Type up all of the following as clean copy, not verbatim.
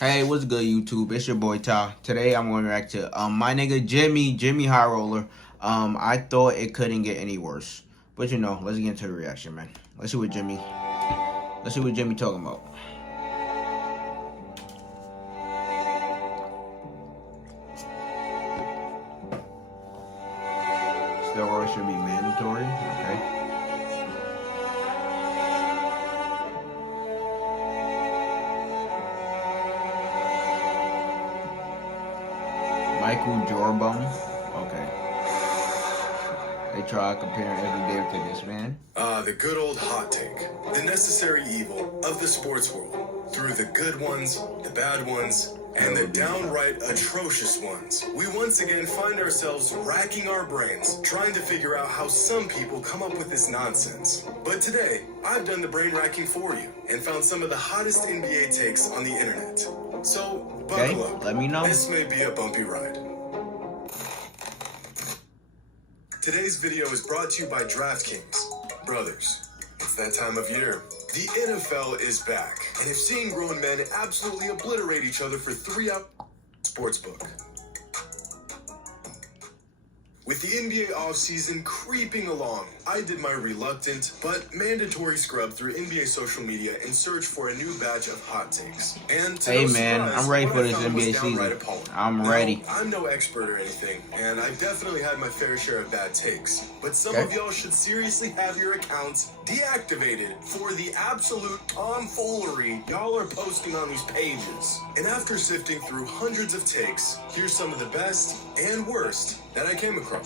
Hey, what's good, YouTube? It's your boy Ty. Today I'm going to react to my nigga JxmyHighroller. I thought it couldn't get any worse, but you know, let's get into the reaction, man. Let's see what Jimmy talking about. Steroids should be mandatory. Okay. Michael Jordan. Okay. They try comparing every day to this man. The good old hot take. The necessary evil of the sports world. Through the good ones, the bad ones, and the downright atrocious ones. We once again find ourselves racking our brains, trying to figure out how some people come up with this nonsense. But today, I've done the brain racking for you, and found some of the hottest NBA takes on the internet. So, buckle up. Let me know. This may be a bumpy ride. Today's video is brought to you by DraftKings. Brothers, it's that time of year. The NFL is back, and if seeing grown men absolutely obliterate each other for 3 hours, sportsbook. With the NBA offseason creeping along, I did my reluctant but mandatory scrub through NBA social media in search for a new batch of hot takes. And to hey no man, surprise, I'm ready what for I this found was NBA downright season. appalling. I'm ready. I'm no expert or anything, and I've definitely had my fair share of bad takes. But some of y'all should seriously have your accounts deactivated for the absolute tomfoolery y'all are posting on these pages. And after sifting through hundreds of takes, here's some of the best and worst that I came across.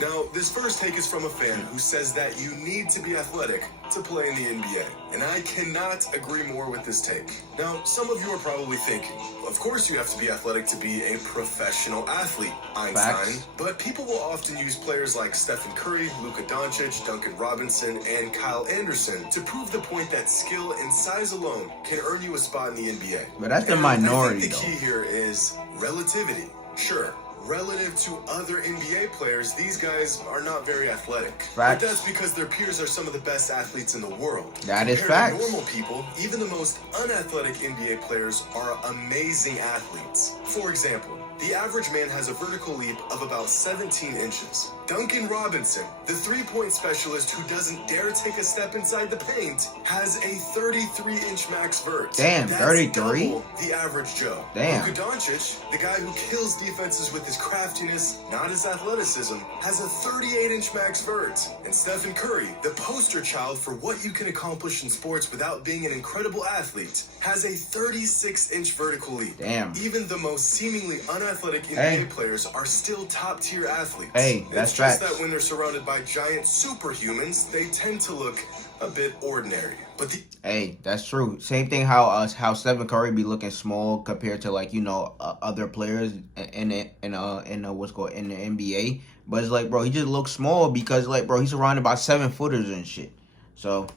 Now, this first take is from a fan who says that you need to be athletic to play in the NBA, and I cannot agree more with this take. Now, some of you are probably thinking, of course you have to be athletic to be a professional athlete, Einstein. Facts. But people will often use players like Stephen Curry, Luka Doncic, Duncan Robinson, and Kyle Anderson to prove the point that skill and size alone can earn you a spot in the NBA. But that's the And minority, I think the key here is relativity. Sure. Relative to other NBA players, these guys are not very athletic. Facts. But that's because their peers are some of the best athletes in the world. That is Compared to facts. normal people, even the most unathletic NBA players are amazing athletes. For example, the average man has a vertical leap of about 17 inches. Duncan Robinson, the three-point specialist who doesn't dare take a step inside the paint, has a 33-inch max vert. Damn, That's 33? double the average Joe. Damn. Luka Doncic, the guy who kills defenses with his craftiness, not his athleticism, has a 38-inch max vert. And Stephen Curry, the poster child for what you can accomplish in sports without being an incredible athlete, has a 36-inch vertical leap. Damn. Even the most seemingly unathletic NBA players are still top-tier athletes. Hey, that's it's just facts. that when they're surrounded by giant superhumans, they tend to look a bit ordinary. But the Hey, that's true. Same thing how Stephen Curry be looking small compared to, like, you know, other players in what's called in the NBA. But it's like, bro, he just looks small because, like, bro, he's surrounded by 7-footers and shit. So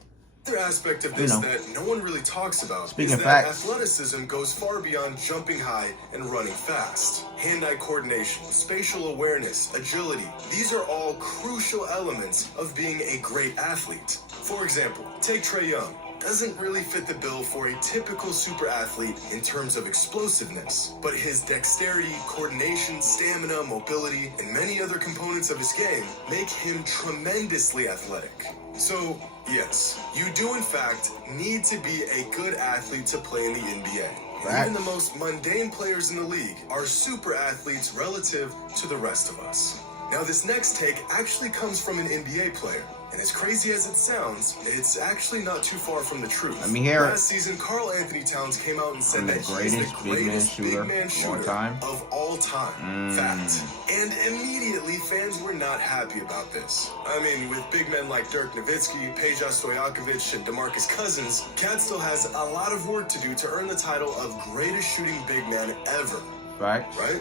other aspect of this that no one really talks about Speaking is that facts. athleticism goes far beyond jumping high and running fast. Hand-eye coordination, spatial awareness, agility, these are all crucial elements of being a great athlete. For example, take Trae Young. Doesn't really fit the bill for a typical super athlete in terms of explosiveness, but his dexterity, coordination, stamina, mobility, and many other components of his game make him tremendously athletic. So, yes, you do in fact need to be a good athlete to play in the NBA. Right. Even the most mundane players in the league are super athletes relative to the rest of us. Now, this next take actually comes from an NBA player. And as crazy as it sounds, it's actually not too far from the truth. Let me hear it. Last season, Karl Anthony Towns came out and said that he's the greatest big man shooter of all time. Fact. And immediately, fans were not happy about this. I mean, with big men like Dirk Nowitzki, Peja Stojakovic, and DeMarcus Cousins, Cat still has a lot of work to do to earn the title of greatest shooting big man ever. facts. Right?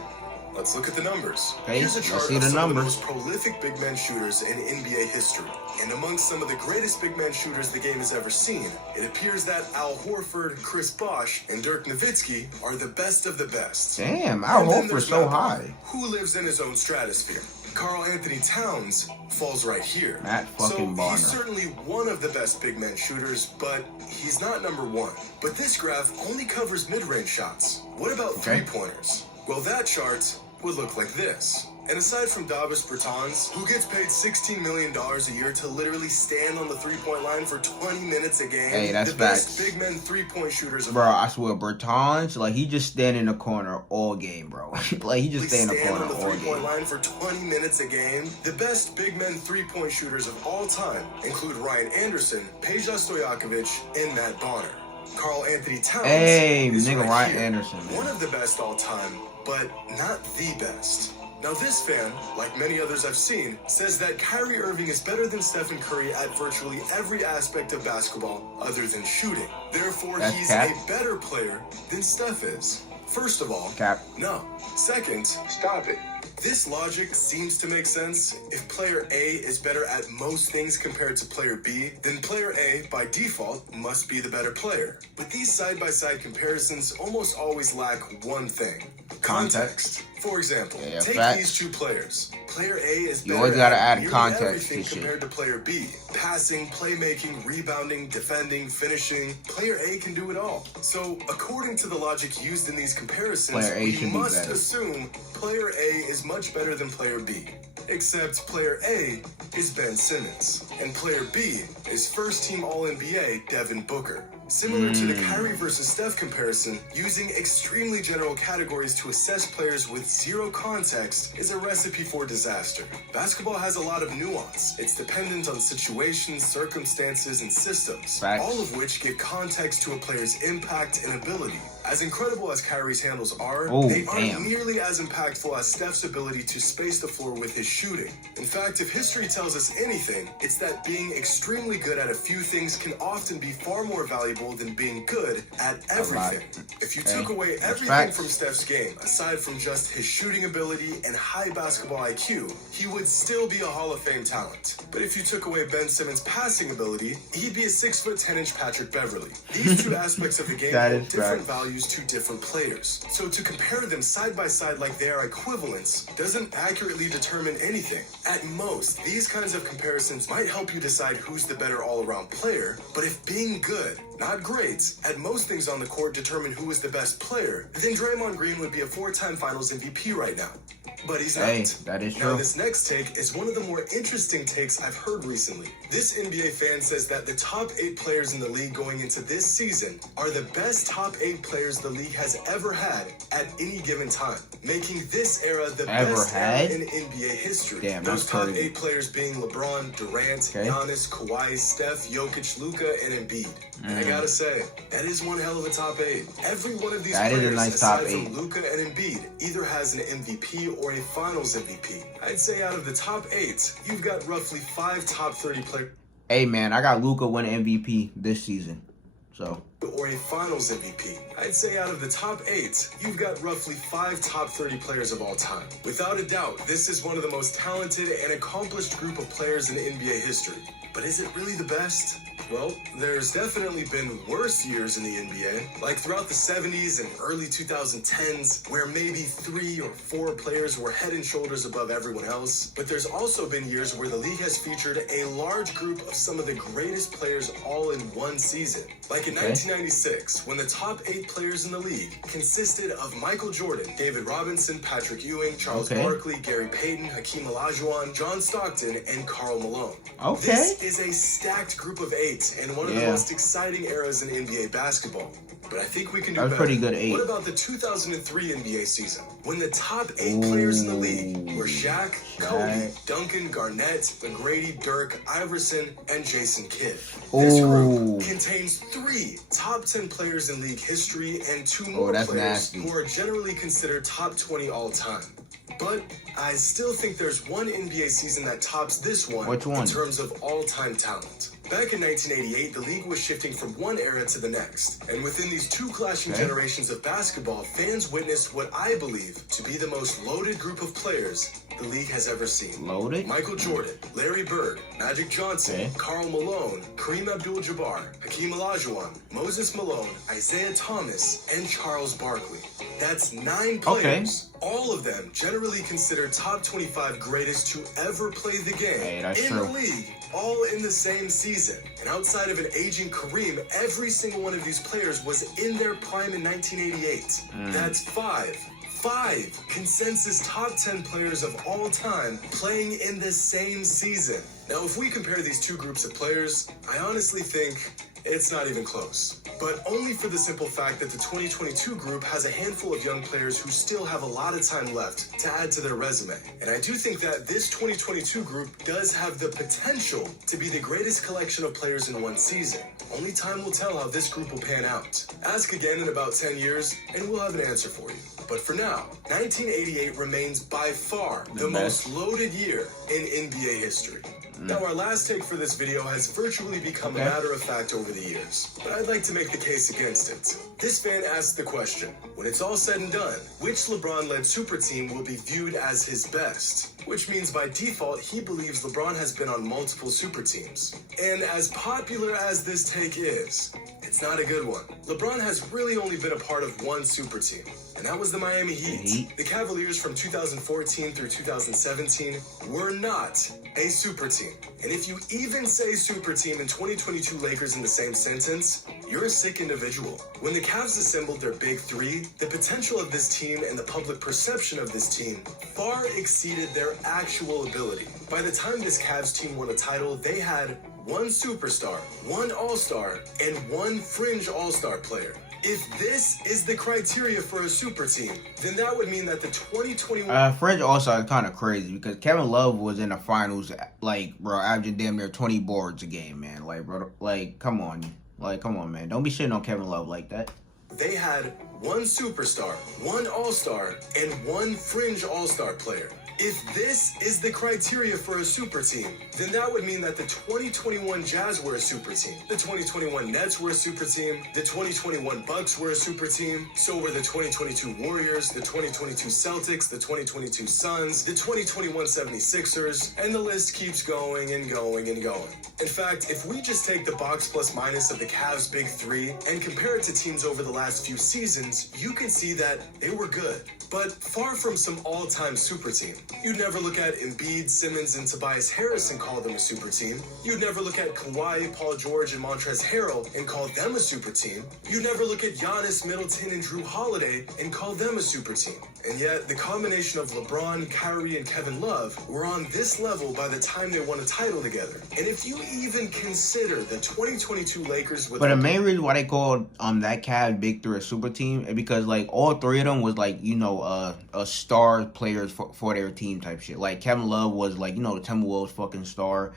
Let's look at the numbers. Okay, Here's a let's chart see of the some of the numbers. most prolific big man shooters in NBA history. And amongst some of the greatest big man shooters the game has ever seen, it appears that Al Horford, Chris Bosh, and Dirk Nowitzki are the best of the best. Damn, Al Horford's so high. Who lives in his own stratosphere? Karl Anthony Towns falls right here. Matt fucking Barner. He's certainly one of the best big man shooters, but he's not number one. But this graph only covers mid-range shots. What about three-pointers? Well, that chart would look like this. And aside from Davis Bertans, who gets paid $16 million a year to literally stand on the three-point line for 20 minutes a game, hey, that's the facts. best big men three-point shooters of bro, I swear, Bertans, like, he just stand in the corner all game, bro. Like, he just stay in the corner on the all three-point game. line for 20 minutes a game. The best big men three-point shooters of all time include Ryan Anderson, Peja Stojakovic, and Matt Bonner. Karl Anthony Towns is nigga, right Ryan here. Anderson, man. One of the best all time, but not the best. Now this fan, like many others I've seen, says that Kyrie Irving is better than Stephen Curry at virtually every aspect of basketball other than shooting. Therefore, he's cap. a better player than Steph is. First of all, Cap. no. Second, stop it. This logic seems to make sense. If player A is better at most things compared to player B, then player A, by default, must be the better player. But these side-by-side comparisons almost always lack one thing. Context. For example, take these two players. Player A is better always gotta at add nearly context everything to compared to player B. Passing, playmaking, rebounding, defending, finishing. Player A can do it all. So, according to the logic used in these comparisons, Player A should we be must better. assume player A is much better than player B. Except player A is Ben Simmons, and player B is first-team All-NBA Devin Booker. Similar to the Kyrie versus Steph comparison, using extremely general categories to assess players with zero context is a recipe for disaster. Basketball has a lot of nuance. It's dependent on situations, circumstances, and systems, Facts. all of which give context to a player's impact and ability. As incredible as Kyrie's handles are, they aren't nearly as impactful as Steph's ability to space the floor with his shooting. In fact, if history tells us anything, it's that being extremely good at a few things can often be far more valuable than being good at everything. If you took away everything from Steph's game, aside from just his shooting ability and high basketball IQ, he would still be a Hall of Fame talent. But if you took away Ben Simmons' passing ability, he'd be a 6'10" Patrick Beverley. These two aspects of the game hold different values to different players. So to compare them side by side like they are equivalents doesn't accurately determine anything. At most, these kinds of comparisons might help you decide who's the better all-around player, but if being good, not great, at most things on the court determine who is the best player, then Draymond Green would be a 4-time Finals MVP right now. But he's not. That is true. Now, this next take is one of the more interesting takes I've heard recently. This NBA fan says that the top 8 players in the league going into this season are the best top 8 players the league has ever had at any given time, making this era the best era in NBA history. Damn, those top crazy. 8 players being LeBron, Durant, Giannis, Kawhi, Steph, Jokic, Luka, and Embiid. And I gotta say, that is one hell of a top 8. Every one of these players, aside from Luka and Embiid, either has an MVP or a Finals MVP. I'd say out of the top 8, you've got roughly 5 top 30 players. Hey man, I got Luka winning MVP this season. So. Or a Finals MVP. I'd say out of the top 8, you've got roughly 5 top 30 players of all time. Without a doubt, this is one of the most talented and accomplished group of players in NBA history. But is it really the best? Well, there's definitely been worse years in the NBA, like throughout the 70s and early 2010s, where maybe 3 or 4 players were head and shoulders above everyone else. But there's also been years where the league has featured a large group of some of the greatest players all in one season. Like in 1996, when the top 8 players in the league consisted of Michael Jordan, David Robinson, Patrick Ewing, Charles Barkley, Gary Payton, Hakeem Olajuwon, John Stockton, and Karl Malone. This is a stacked group of 8 and one of the most exciting eras in NBA basketball. But I think we can do better. Pretty good 8. What about the 2003 NBA season, when the top 8 players in the league were Shaq, Kobe, Duncan, Garnett, McGrady, Dirk, Iverson, and Jason Kidd? This group contains 3 top 10 players in league history and 2 more players who are generally considered top 20 all time. But I still think there's one NBA season that tops this one in terms of all-time talent. Back in 1988, the league was shifting from one era to the next. And within these two clashing generations of basketball, fans witnessed what I believe to be the most loaded group of players the league has ever seen. Loaded? Michael Jordan, Larry Bird, Magic Johnson, Karl Malone, Kareem Abdul-Jabbar, Hakeem Olajuwon, Moses Malone, Isaiah Thomas, and Charles Barkley. That's 9 players. All of them generally considered top 25 greatest to ever play the game in the league, all in the same season. And outside of an aging Kareem, every single one of these players was in their prime in 1988. That's 5 consensus top 10 players of all time playing in the same season. Now, if we compare these two groups of players, I honestly think it's not even close. But only for the simple fact that the 2022 group has a handful of young players who still have a lot of time left to add to their resume. And I do think that this 2022 group does have the potential to be the greatest collection of players in one season. Only time will tell how this group will pan out. Ask again in about 10 years, and we'll have an answer for you. But for now, 1988 remains by far the most loaded year in NBA history. Now, our last take for this video has virtually become a matter of fact over the years, but I'd like to make the case against it. This fan asked the question, when it's all said and done, which LeBron-led super team will be viewed as his best? Which means by default, he believes LeBron has been on multiple super teams. And as popular as this take is, it's not a good one. LeBron has really only been a part of one super team, and that was the Miami Heat. The Cavaliers from 2014 through 2017 were not a super team. And if you even say super team and 2022 Lakers in the same sentence, you're a sick individual. When the Cavs assembled their big three, the potential of this team and the public perception of this team far exceeded their actual ability. By the time this Cavs team won a title, they had one superstar, one all-star, and one fringe all-star player. If this is the criteria for a super team, then that would mean that the 2021 fringe all-star is kind of crazy because Kevin Love was in the finals, like, bro, averaging damn near 20 boards a game, man. Like, bro, like, come on, man. Don't be shitting on Kevin Love like that. They had one superstar, one all-star, and one fringe all-star player. If this is the criteria for a super team, then that would mean that the 2021 Jazz were a super team, the 2021 Nets were a super team, the 2021 Bucks were a super team, so were the 2022 Warriors, the 2022 Celtics, the 2022 Suns, the 2021 76ers, and the list keeps going and going and going. In fact, if we just take the box plus minus of the Cavs' big three and compare it to teams over the last few seasons, you can see that they were good, but far from some all-time super team. You'd never look at Embiid, Simmons, and Tobias Harris and call them a super team. You'd never look at Kawhi, Paul George, and Montrezl Harrell and call them a super team. You'd never look at Giannis, Middleton, and Drew Holiday and call them a super team. And yet, the combination of LeBron, Kyrie, and Kevin Love were on this level by the time they won a title together. And if you even consider the 2022 Lakers with... But the main reason why they called that Cavs big three a super team is because, like, all three of them was, like, you know, a star players for their team type shit. Like, Kevin Love was, like, you know, the Timberwolves fucking star.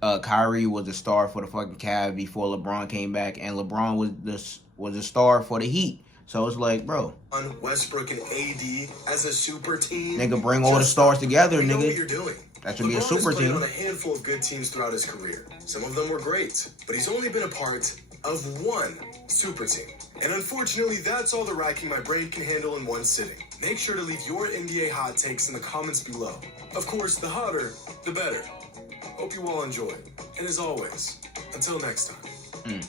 Kyrie was a star for the fucking Cavs before LeBron came back, and LeBron was a star for the Heat. So it's like, bro, Westbrook and AD as a super team. Nigga, bring all the stars together, you know nigga. what you're doing. That should be a super team. On a handful of good teams throughout his career. Some of them were great, but he's only been a part of one super team. And unfortunately, that's all the racking my brain can handle in one sitting. Make sure to leave your NBA hot takes in the comments below. Of course, the hotter, the better. Hope you all enjoyed. And as always, until next time.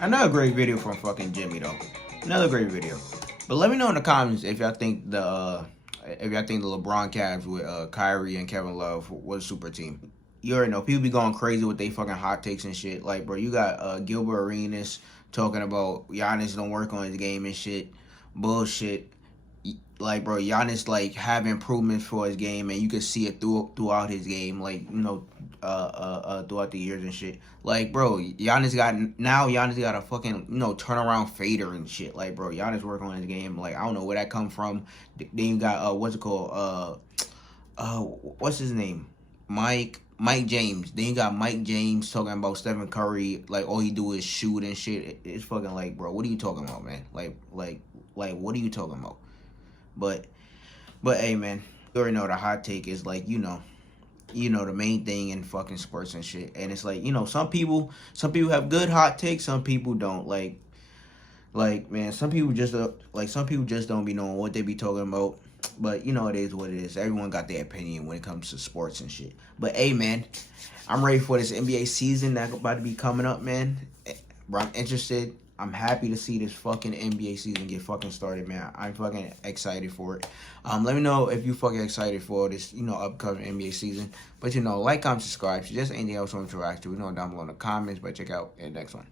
Another great video from fucking Jimmy, though. Another great video. But let me know in the comments if y'all think the LeBron Cavs with Kyrie and Kevin Love was a super team. You already know people be going crazy with they fucking hot takes and shit. Like, bro, you got Gilbert Arenas talking about Giannis don't work on his game and shit. Bullshit. Like, bro, Giannis, like, have improvements for his game, and you can see it throughout his game, like, you know, throughout the years and shit. Like, bro, Giannis got a fucking, you know, turnaround fader and shit. Like, bro, Giannis work on his game. Like, I don't know where that come from. Then you got, what's it called? What's his name? Mike James. Then you got Mike James talking about Stephen Curry. Like, all he do is shoot and shit. It's fucking like, bro, what are you talking about, man? Like, what are you talking about? But hey, man, you already know the hot take is, like, you know, you know, the main thing in fucking sports and shit. And it's like, you know, some people have good hot takes, some people don't. Like man, some people just some people just don't be knowing what they be talking about. But you know, it is what it is. Everyone got their opinion when it comes to sports and shit. But hey, man, I'm ready for this NBA season that's about to be coming up, man. Bro, I'm interested. I'm happy to see this fucking NBA season get fucking started, man. I'm fucking excited for it. Let me know if you fucking excited for this, you know, upcoming NBA season. But you know, like, comment, subscribe. If there's anything else you want to interact with, you know, down below in the comments. But check out the next one.